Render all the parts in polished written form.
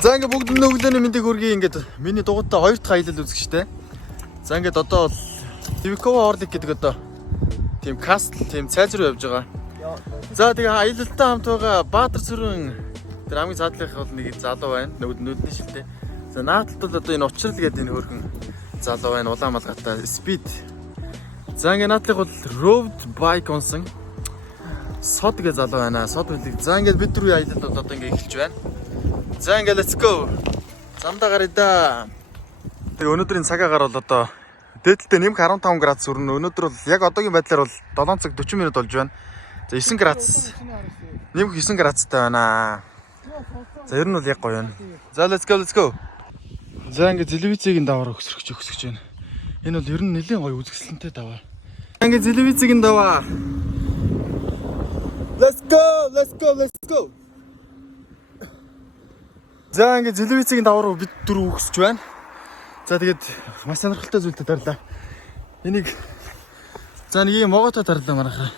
За ингээд бүгд өглөөний мэндийг хүргэе. Ингээд миний дугуйтай 2 дахь аялал үзэх штэ. За ингээд одоо Тивикова Орлик гэдэг одоо тийм кастл тийм цайз руу явж байгаа. За тэгээ аялалтай хамт байгаа Баатар Сүрэн тэр хамгийн цаадлах бол нэг залуу байна. Нүдний шилтэй. За наадталд бол одоо энэ учрал гэдэг энэ хөрхөн залуу байна. Улаан малгайтай speed. За ингээд наадлах бол road bike онсон. Сод гэж залуу байна. Сод үлэг. За ингээд бид түрүү аялалд одоо ингээд эхэлж байна. За ингээд let's go. Замдаа гараа да. Тэгээ өнөөдрийн цагаагаар бол одоо дээдэлтэй нэмэх 15 градус өрнө. Өнөөдөр бол яг одоогийн байдлаар бол 7 цаг 40 минут болж байна. За 9 градус. Нэмэх 9 градустай байна. За ер нь бол яг гоё байна. За let's go. За ингээд Зэлвицгийн даваар өсгөж байна. Энэ бол ер нь нэлийн гоё үзэсгэлэнтэй даваа. Ингээд Зэлвицгийн даваа. Let's go. За ингээд Зэлвицгийн даваа руу бид дөрөв өсөж байна. За тэгээд маш сонирхолтой зүйлтэй дарлаа. Энийг за нэг юм моготой дарлаа манайхаа.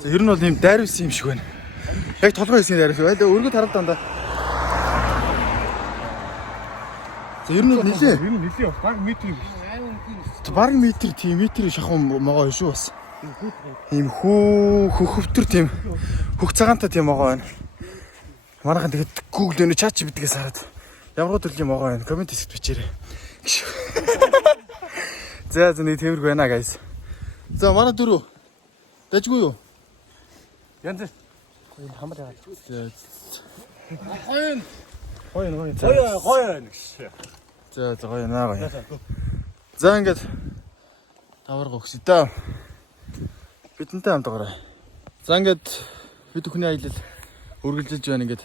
За ер нь бол юм дайрвс юм шиг байна. Яг толгой хэсгийн дайрвс. Ойлоо өргөд хараад дандаа. За ер нь бол нилээ баг метр юм шүү. Баг метр тийм метр шахам могоо шүү бас. Ийм хөвтөр тийм хөх цагаантай тийм могоо байна. Манайхан тэгээд Google өнө чат битгээс хараад ямар төрлийн могоо байна. Коммент хийсэд бичээрэй. За нэг тиймэрхүү байна guys. За манай дөрөв. Дажгүй юу? Янз. Хамар яа. Хойно. За гоё наа. За ингээд давар гогсё та. Бидэнтэй хамт гараа. За ингээд бид бүхний аялал үргэлжилж байна ингээд.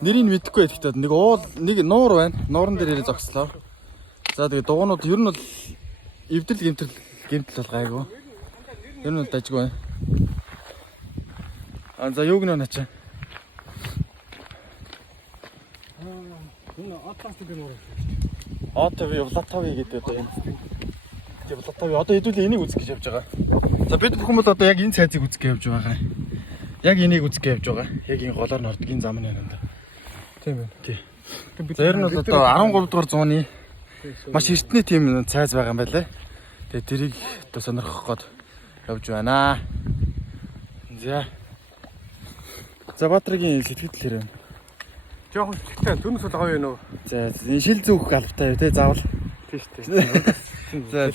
Нэрийг мэдэхгүй байхдаа нэг нуур байна. Нууран дээр ирээ зогслоо. За тэгээ дугуйнууд ер нь бол эвдрэл гэмтэл бол гайгүй. Ер нь бол дажгүй байна. За юуг нэ начаа. АТВ Влатави гэдэг одоо энэ. Тэгээ Влатави одоо хэдүүлээ энийг үзэх гэж явж байгаа. За бид бүхэн бол одоо яг энэ цайзыг үзэх гэж явж байгаа. Яг энийг үзэх гэж явж байгаа. Яг энэ голоор нордог энэ зам нь байна. Тийм байна. Тий. За ер нь бол одоо 13 дугаар зууны маш эртний тийм цайз байгаа юм байлаа. Тэгээ тэрийг одоо сонирхох гээд явж байна. За Баатаргийн сэтгэл хэрэг. Жохон сэтгэлтэй түнэс бол гоё юу? За энэ шил зүүх албатай тий заавал. Тийш тий. За.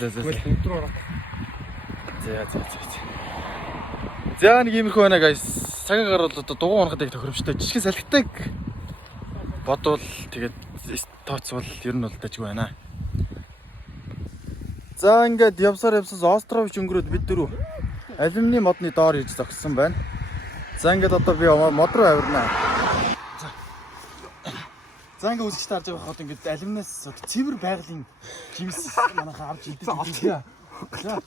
За нэг иймэрхүү байна guys. Цагаагаар бол одоо дугуй унахад яг тохиромжтой жижиг салхитаг бодвол тэгээд тооцвол ер нь бол дажгүй байна. За ингээд явсаар Острович өнгөрөөд бид дөрөв алюминий модны доор хийж зогссон байна. За ингээд одоо би мод руу авирнаа. За ингээд үзэгч тарж байгаа хот ингээд алюминиас цэвэр байгалийн жимс манайхаа авч идэх юм. За.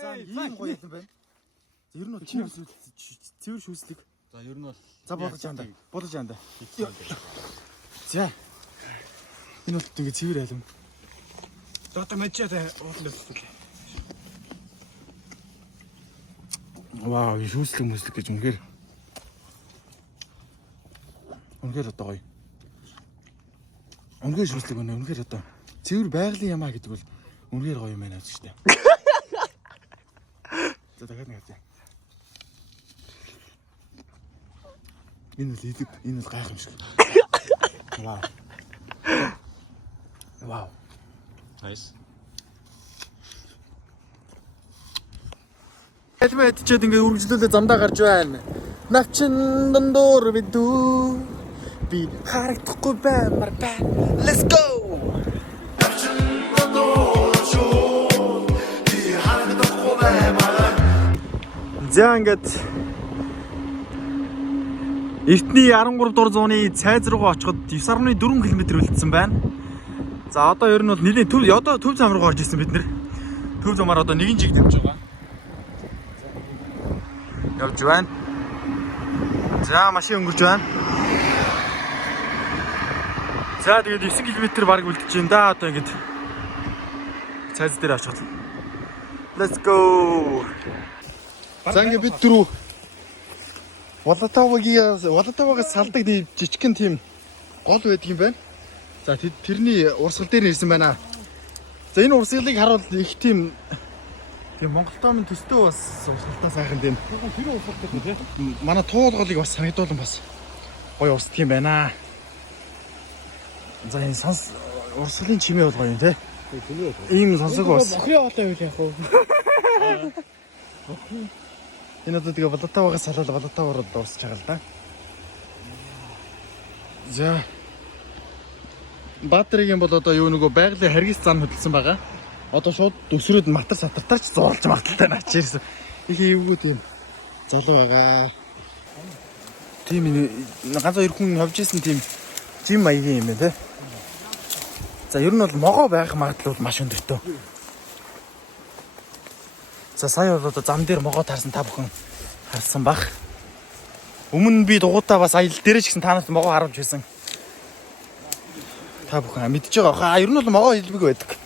За ийм гоё юм байна. Ер нь бол цэвэр шүүслэг. За ер нь бол за бодож яанда. За. Энэ бол ингээд цэвэр алюм. За одоо мачаатай уудлаа зүлээ. Вау, шүүслэг гэж үнэхээр одоо гоё. Үнэхээр шүүслэг байна. Үнэхээр одоо цэвэр байгалийн ямаа гэдэг бол үнэхээр гоё юм байна гэж штэ. За дахиад нэг хаа. Энэ бол идэг, энэ бол гайхамшиг. Вау. Nice. Хэлмэд чид ингээ үргэлжлүүлээ замдаа гарч байна. Навчин дондор бидүү би харагдахгүй баймар байна. Let's go. Навчин дондор би харагдахгүй баймар. За ингээд Эртний 13 дугаар зууны цайз руугаа очиход 9.4 км үлдсэн байна. За одоо ер нь бол нэлийн төв зам руу орж ирсэн бид нэр. Төв замаар одоо нэгэн жиг тавьж байгаа. Явж байна. За машин өнгөрч байна. За тэгээд 9 км бараг үлдэж байна да одоо ингэж цайз дээр очиход. Let's go. За ингээд бид дөрөв Волотавагаас салдаг жижигхэн тийм гол байдаг юм байна. За тэрний урсгал дээр нэрсэн байна. За энэ урсгалыг харуул их тийм Монголтоймын төстэй бас урсгалтай сайхан тийм. Тэр уусгалтай тийм. Манай туулгалыг бас санагдуулсан бас гоё урсдаг юм байна. За энэ урсгалын чимээ бол гоё юм те. Ийм сонсог бас. Охроо олоо юу яах вэ? Энэ одоо тэгээ Волотавагаас салаад Волотаваар дуусч байгаа л да. За Баатарыгийн бол одоо юу нөгөө байгалийн харгиц зам хөдөлсөн байгаа. Одоо шууд өсрөөд матар сатартаарч зууралж магадaltaй наач ирсэн. Их эвгүү тийм залуу байгаа. Тийм ганц хоёр хүн явж исэн тийм жим маягийн юм байна те. За ер нь бол могоо байх магадлал маш өндөртөө. За сая бол одоо зам дээр могоо таарсан та бүхэн харсан бах. Өмнө би дугуйтаа бас аялал дээр ч гэсэн танаас могоо харуулж байсан. Та бүхэн мэдж байгаа хаа. Ер нь бол могоо хэлбэг байдаг.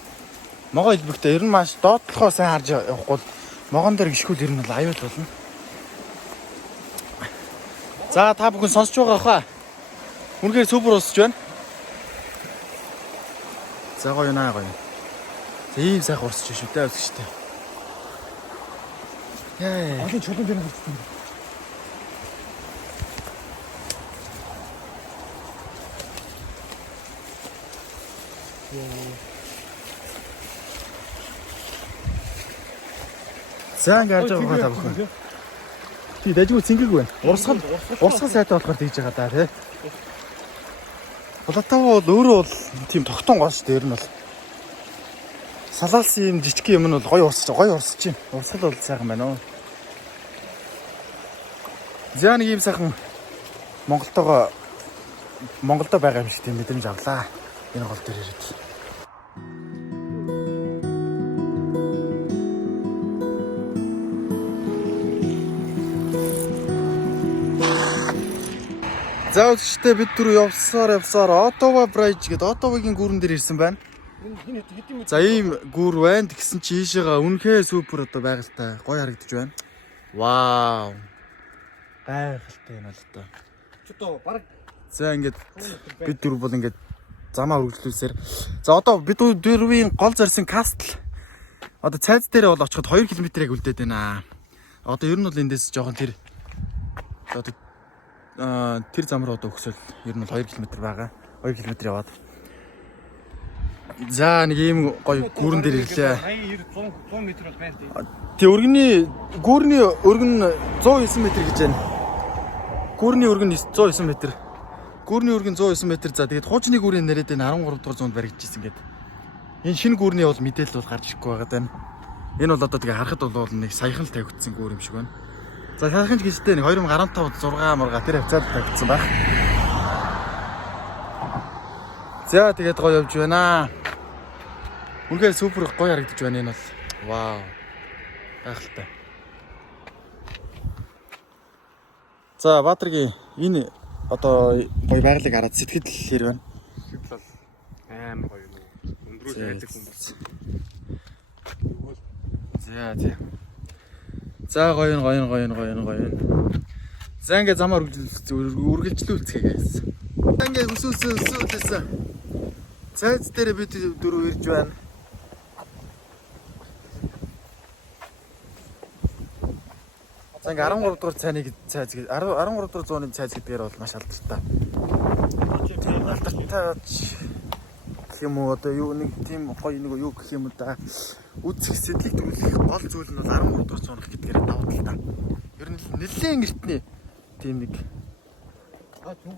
Могоо хэлбэгтэй ер нь маш доотлохоо сайн харж явахгүй бол могоон дээр гიშгүүл ер нь бол аюул болно. За та бүхэн сонсож байгаа хаа. Үнэхээр супер уусч байна. За гоё наа гоё. За ийм сайхан урсч шүү дээ үзэгчтэй. Яа. Олон чулуун дээр хурцсан. За ингэж байгаа та бүхэн. Тий дажгүй цэнгэг байна. Урсгал сайтай болохоор тэгж байгаа да тий. Волотава бол өөрөө бол тийм тогтон гоо шүү дээ ер нь бол. Салаалсан юм жижиг юм нь бол гоё урсч чинь. Урсгал бол сайхан байна оо. За нэг юм сайхан Монголдо байгаа юм шиг тийм мэдрэмж авлаа. Энэ гол дээр ирээд. За үзэгчтэй бид түрүү явсаар Оттава Брайж гэдэг Оттавагийн гүүрэн дээр ирсэн байна. За ийм гүүр байна. Тэгсэн чи ийшээгаа үнэхээр супер одоо байгальтай гоё харагдаж байна. Вау. Байгальтай юм л одоо. Чото баг. За ингээд бид дөрв бол ингээд замаа үргэлжлүүлсээр. За одоо бид дөрвийн гол зорьсон кастл. Одоо цайз дээр бол очиход 2 км-ийг үлдээд байна. Одоо ер нь бол эндээс жоохон тэр зам руу одоо өгсөөл ер нь бол 2 км байгаа. 2 км яваад. За нэг ийм гоё гүүрэн дээр ирлээ. 100 м бол байна тийм. Тэг гүүрний өргөн 109 м гэж байна. Гүүрний өргөн 109 м. Гүүрний өргөн 109 м. За тэгээд хуучны гүүрийн нэрэд энэ 13 дугаар зуунд баригдчихсэн гэдэг. Энэ шинэ гүүрний бол мэдээлэл бол гарч ирэхгүй байгаа даа. Энэ бол одоо тэгээ харахад бол нэг саяхан л тавигдсан гүүр юм шиг байна. За сайхан ч гэжтэй нэг 2015 6 мурга тэр хавцаад тавигдсан баг. За тэгээд гоё явж байна. Үнэхээр супер гоё харагдаж байна энэ бол. Вау. Гайхалтай. За Баатаргийн энэ одоо гоё байгалыг хараад сэтгэл хэлээр байна. Сэтгэл бол амар гоё юм. Өндрөөс айлах хүмүүс. За гоё. За ингээ замаар үргэлжлүүлцгээе guys. Ингээ өсөөсөн. Цайз дээр бид дөрөв ирж байна. За ингээ 13 дугаар цайныг цайз 13 дугаар зууны цайз гэдгээр бол маш алдартай. Гэх юм уу одоо юу нэг тийм гоё нэг юу гэх юм да. Үзэх сэтгэлийг төрүүлэх гол зүйл нь бол 13 дугаар зууных гэдгээр давтал та. Ер нь нэлээд эртний тийм нэг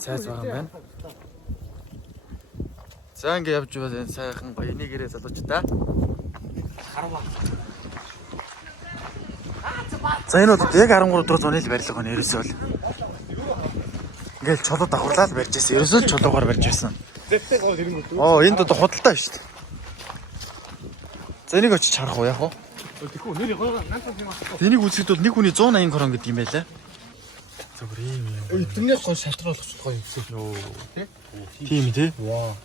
цайз байгаа юм байна. За ингээ явж байгаа сайхан гоё энийгээрээ залуучдаа. За энэ бол яг 13 дугаар зууны л барилга байна ерөөсөө л. Ингээл чулуу давхарлаад барьж ирсэн. Ерөөсөө л чулуугаар барьж ирсэн. Зэвтэй гол хэрэг үү? Оо энд одоо худалдаа шүү дээ. За энийг очиж харах уу яах вэ? Тэгэхгүй нэр гойгоо ганцхан юм аа. Энийг үзэхэд бол нэг хүний 180 крон гэдэг юм байлаа. Зөвхөн юм. Интернет гол шалтгаан болгочих гоё юм шүү. Тийм тий. Вау.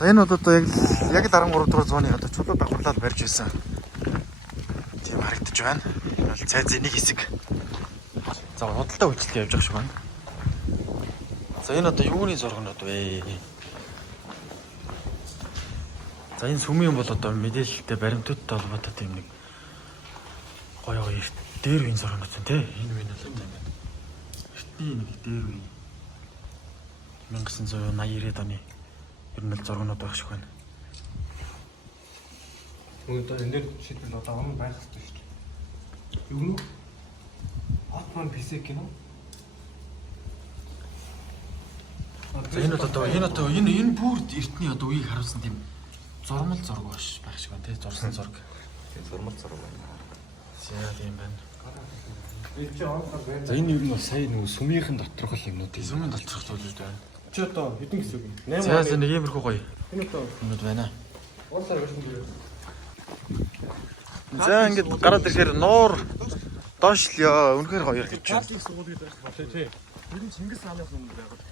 За энэ бол одоо яг 13 дугаар зууны одоо чулуу давхарлаад барьж ирсэн. Тийм харагдаж байна. Энэ бол цайзын нэг хэсэг. За худалдаа үйлчлэл явж байгаа шиг байна. За энэ одоо юуны зургнууд вэ? За энэ сүмийн бол одоо мэдээлэлтэй баримтуудтай холбоотой тийм нэг гоё гоё дээр үеийн зургнууд байна те. Энэ үеийн бол одоо ингээд эртний нэг дээр үе 1980-90-ад оны ер нь л зургнууд байх шиг байна. Өнөөдөр энэ дээр шийдэл одоо он байх хэрэгтэй шүү дээ. Юу нэ? Атман писек гинэ. За энэ бүр эртний одоо үеийг харуулсан тийм зурмал зураг байх шиг байна тий зурсан зураг. Тийм зурмал зураг байна. За тийм байна. За энэ юу нь бас сая нэг сүмийнхэн доторх л юмнууд тийм. Сүмийн доторх зүйлүүд байна. Чи одоо хэдэн гэсэн үг юм? 8 За нэг иймэрхүү гоё. Энэ одоо Юмуд байна. уулаар өршин дээр. За ингээд гараад ирэхээр нуур доошлё. Үнэхээр хоёр гэж байна. Пластик сургууль гэдэг байх тий. Ер нь Чингис хаанаас өмнө байгаад.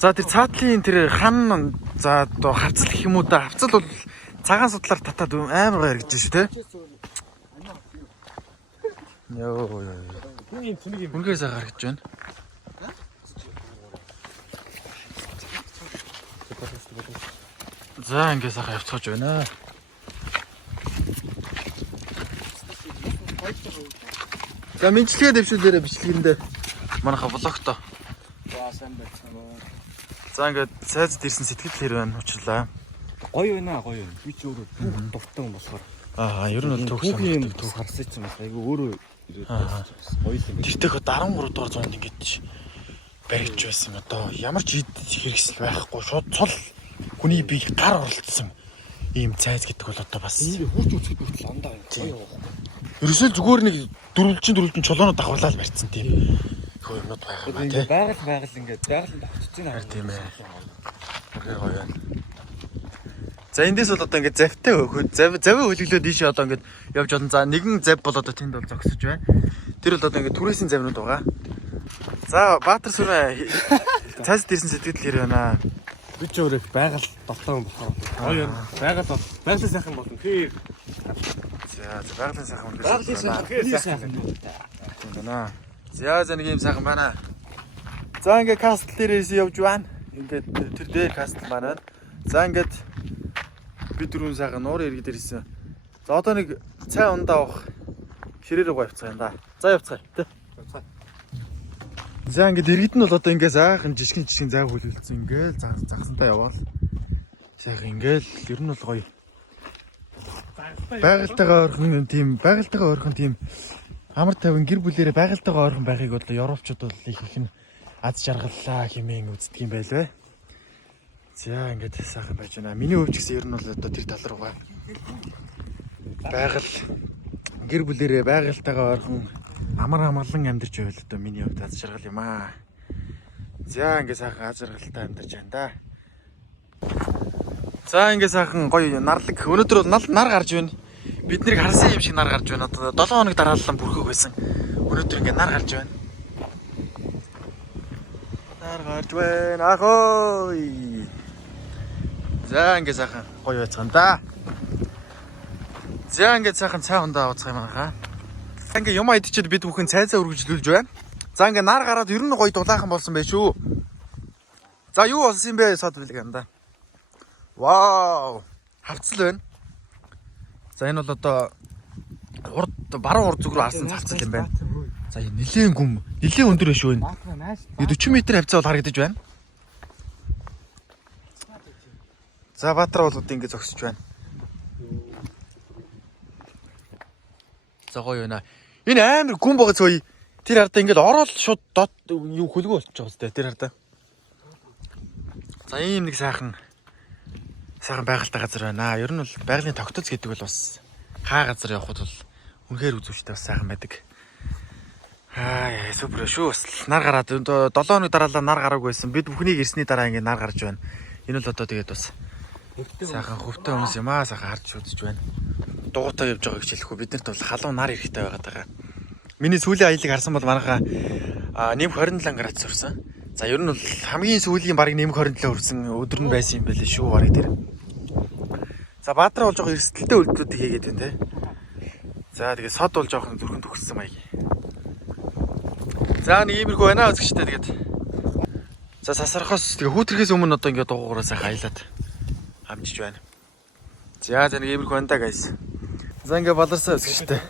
За тэр цаатлын тэр хан за одоо хавцал гэх юм уу да. Хавцал бол цагаан судлаар татаад амар гоё харагдаж шүү те. Йоо. Түүний тэнэг юм. Үнэхээр сайхан харагдаж байна. За ингээд сайхан явцгааж байна. За мэдчилгээ дэвшүүлээрэ бичлэгэндээ манайха блогто. За сайн байцгаана. За ингээд сайзд ирсэн сэтгэл хэр байна уучлаа. Гоё байна гоё. Би ч өөрөө бүх дуртай юм болохоор. Ер нь бол төгс юм төг харсаж юм байна. Айгу өөрөө ирээд гоё юм. тэртээ 13 дугаар зуунд ингээд баригдж байсан. Одоо ямар ч хэрэгсэл байхгүй шууд цол хүний бие гар оролцсон ийм цайз гэдэг бол одоо бас Энэ хурц үсгэд хүртэл андаа гоё. ерөөсөө зүгээр нэг дөрвөлжин чулуунууд давхарлаад барьсан тийм хөө юмуд байгаа юм Ингээ байгаль ингээд байгаль давчиж байна. тийм ээ. Үнэхээр гоё байна. За эндээс бол одоо ингээд завтай хөөхөд завын хөлөглөөд ийшээ одоо ингээд явж олон. За нэгэн зав бол одоо тэнд бол зогсож байна. Тэр бол одоо ингээд түрээсийн завнууд байгаа. За Баатар сүрэ цайз дэрсэн сэтгэл хэр байна. Би ч өөрөө байгаль дотоо юм болохоор гоё юм. Байгалийн сайхан болно. Тэр За байгалийн сайхан үнэхээр байгалийн сайхан сайхан. тийм байна. За нэг юм сайхан байна. За ингээд кастл дээрээс явж байна. Ингээд тэр дээр кастл байна. За ингээд би дөрөв сайхан нуур иргэд ирсэн. За одоо нэг цай ундаа авах ширээ рүү явцгаа юм да. За явцгаа тий. За ингээд иргэд нь бол одоо ингээд сайхан жишгэн зай хүлээлцсэн ингээд загсантаа яваал. Сайхан ингээд ер нь бол гоё. Байгальтайгаа ойрхон тийм амар тайван гэр бүлэрээ байгальтайгаа ойрхон байхыг бол европчууд бол их нь аз жаргаллаа хэмээн үздэг юм байлвэ. За ингээд сайхан байж байна. Миний хувьд ч гэсэн ер нь бол одоо тэр тал руугаа байгаль гэр бүлэрээ байгальтайгаа ойрхон амар амгалан амьдарч байвал одоо миний хувьд аз жаргал юм аа. За ингээд сайхан аз жаргалтай амьдарч байна да. За ингээд сайхан гоё нарлаг. Өнөөдөр бол нар гарч байна. Бид нэр харсан юм шиг нар гарч байна. Одоо 7 хоног дараалал бүрхэг байсан. Өнөөдөр ингээд нар гарч байна. Нар гарч байна. Ахой. За ингээд сайхан гоё байцгаана да. За ингээд сайхан цай ундаа ууцгах юм аа. Ингээ юм идчихэд бид бүхэн цайзаа үргэлжлүүлж байна. За ингээ нар гараад ер нь гоё дулаахан болсон байх шүү. За юу болсон юм бэ сод билэг юм да. Вау! Хавцал байна. За энэ бол одоо баруун урд зүг рүү харсан хавцал юм байна. За энэ нэлээд өндөр биш үү энэ. 40 м хавцаа бол харагдаж байна. За Баатар бол одоо ингээ зогсож байна. За гоё байна. Энэ амар гүн байгаа зөө. Тэр хардаа ингээд ороод шууд дот юу хөлгөө болчих жоох хэвээр тэр хардаа. За ийм нэг сайхан байгальтай газар байна. Ер нь бол байгалийн тогтоц гэдэг бол бас хаа газар явхад бол үнэхээр үзүүштэй бас сайхан байдаг. Супер шүү. Нар гараад 7 хоног дараалал нар гараагүй байсан. Бид бүхнийг ирсний дараа ингээд нар гарч байна. Энэ бол одоо тэгээд бас сайхан хөвтэй хүмүүс юм аа сайхан харж үзэж байна. Дугуйтаа явж байгааг хэлэхгүй биднэрт бол халуун нар ирэхтэй байгаад байгаа. Миний сүүлийн аялыг харсан бол манайхаа нэмэх 27 градус хүрсэн. За ер нь бол хамгийн сүүлийн барыг нэмэх 27 хүрсэн өдөр нь байсан юм байлээ шүү барыг тэр. За Баатар бол жоохон эрсдэлтэй үйлдэлүүдийг хийгээд байна те. За тэгээ сод бол жоохон зүрхэнд төгссөн маяг. За нэг иймэрхүү байна үзэгчтэй тэгээд. За сасархаас тэгээ хүүтрхээс өмнө одоо ингээд дугуураас аялаад хамжиж байна. За нэг иймэрхүү байна да guys. За ингээд баларсаа үзэгчтэй.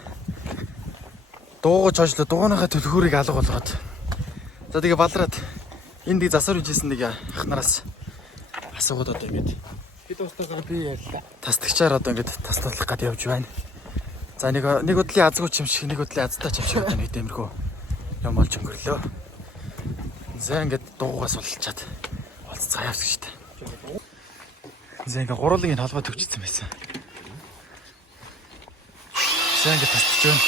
Дуугаж хожлоо дугууныхаа төлхөөрийг алга болгоод. За тэгээ балраад энд нэг засвар үжсэн нэг ах нараас асуугаад одоо ингээд Би дуустайгаар би ярьлаа. тастагчаар одоо ингээд таслуулах гээд явж байна. За нэг удлын азгүй ч юм шиг нэг удлын азтай ч юм шиг одоо нэг тиймэрхүү юм болж өнгөрлөө. За ингээд дуугаас улчаад олцгаа явсан шүү дээ. За ингээд гурван холбоо төгчсөн байсан. За ингээд тастаж байна.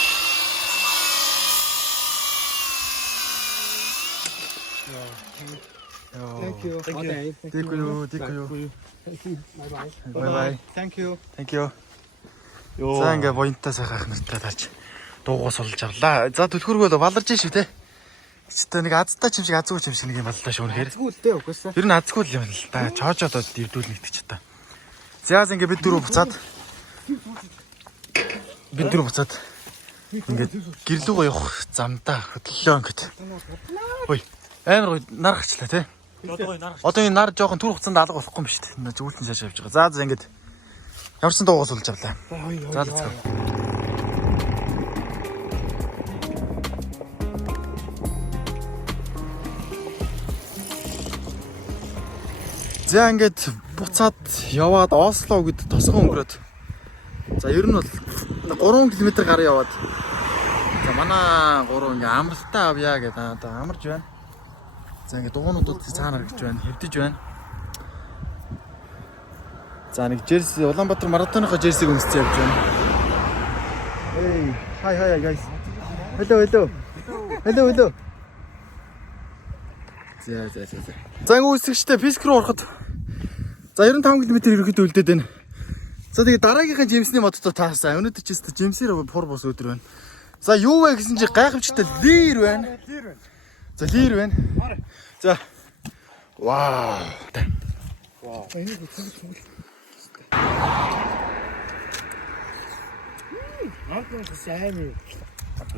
Thank you. Дикую. Bye bye. Bye bye. Thank you. Thank you. За ингээ буянтаа сайхан нартай тааж дуугаас олж авлаа. За төлхөргөө баларж шүү те. Гэвч нэг азтай ч юм шиг азгүй ч юм шиг нэг юм баллаа шүү үнэхээр. Азгүй л дээ угаасаа. Ер нь азгүй л юм л да. Чоожоод дивдүүлнэ гэдэг ч та. За ингээ бид дөрөв буцаад ингээ гэрлүүгөө явах замдаа хөдлөлөө ингээд. Ой. Амар гоё нар гарчлаа те. Одоо энэ нар жоохон түр хугацаанд алга болохгүй юм шүү дээ. Зөвлөлтөн шааш явж байгаа. За ингээд ямарсан дуугаас олж авлаа. За let's go. За ингээд буцаад яваад Осло гэдэг тосгон өнгөрөөд. За ер нь бол 3 км гар яваад. За манай 3 ингээ амралтаа авъя гэдэг одоо амарч байна. За ингээ дугуйнуудад цаана харагдж байна, хэвдэж байна. За нэг Жерси Улаанбаатар маратоныхоо Жерсиг өмсөж явж байна. Hey, hi guys. Hello. За. За ингээ үсгчтэй Писк руу ороход. За 95 км ерөөхдөө үлдээд байна. За тэгээ дараагийнхаа Жимсний модтой таасан. Өнөөдөр ч гэсэн Жимсээр пур бус өдөр байна. За юу вэ гэсэн чи гайхамшигтай лир байна. За лир байна. За. Вау. Энийг үтгэж. Антон сайн.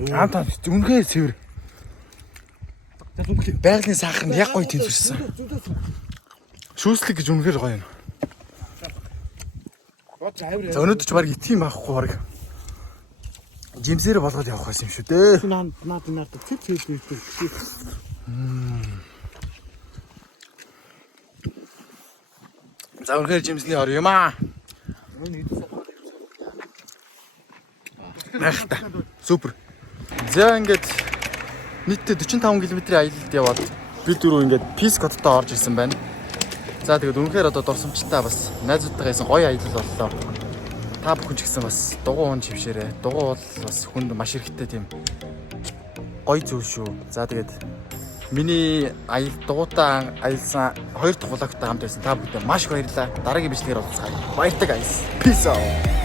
Антон үнхээр цэвэр. Байгалийн сахарнд яг гоё тэнцвэрсэн. Шүүслэг гэж үнхээр гоё юм. За өнөөдөр ч баг итгийм байхгүй баг. Жимсээр болгоод явах байсан юм шүү дээ. Наад цэцэг. За үнхээр жимсний ор юм аа. Ахта. Супер. За ингээд нийтдээ 45 км аялалд яваад бид дөрөв ингээд Писк хотод орж ирсэн байна. За тэгээд үнэхээр одоо дурсамжтай бас найзуудтайгаа хийсэн гоё аялал боллоо. Та бүхэн ч гэсэн бас дугуй уун чившээрээ. Дугуй бол бас хүнд маш хэрэгтэй тийм гоё зүйл шүү. За тэгээд миний дугуйтаа аялсан 2 дахь влогтой хамт байсан та бүхэнд маш их баярлалаа. Дараагийн бичлэгээр уулзцгаая. Баяртай guys. Peace out.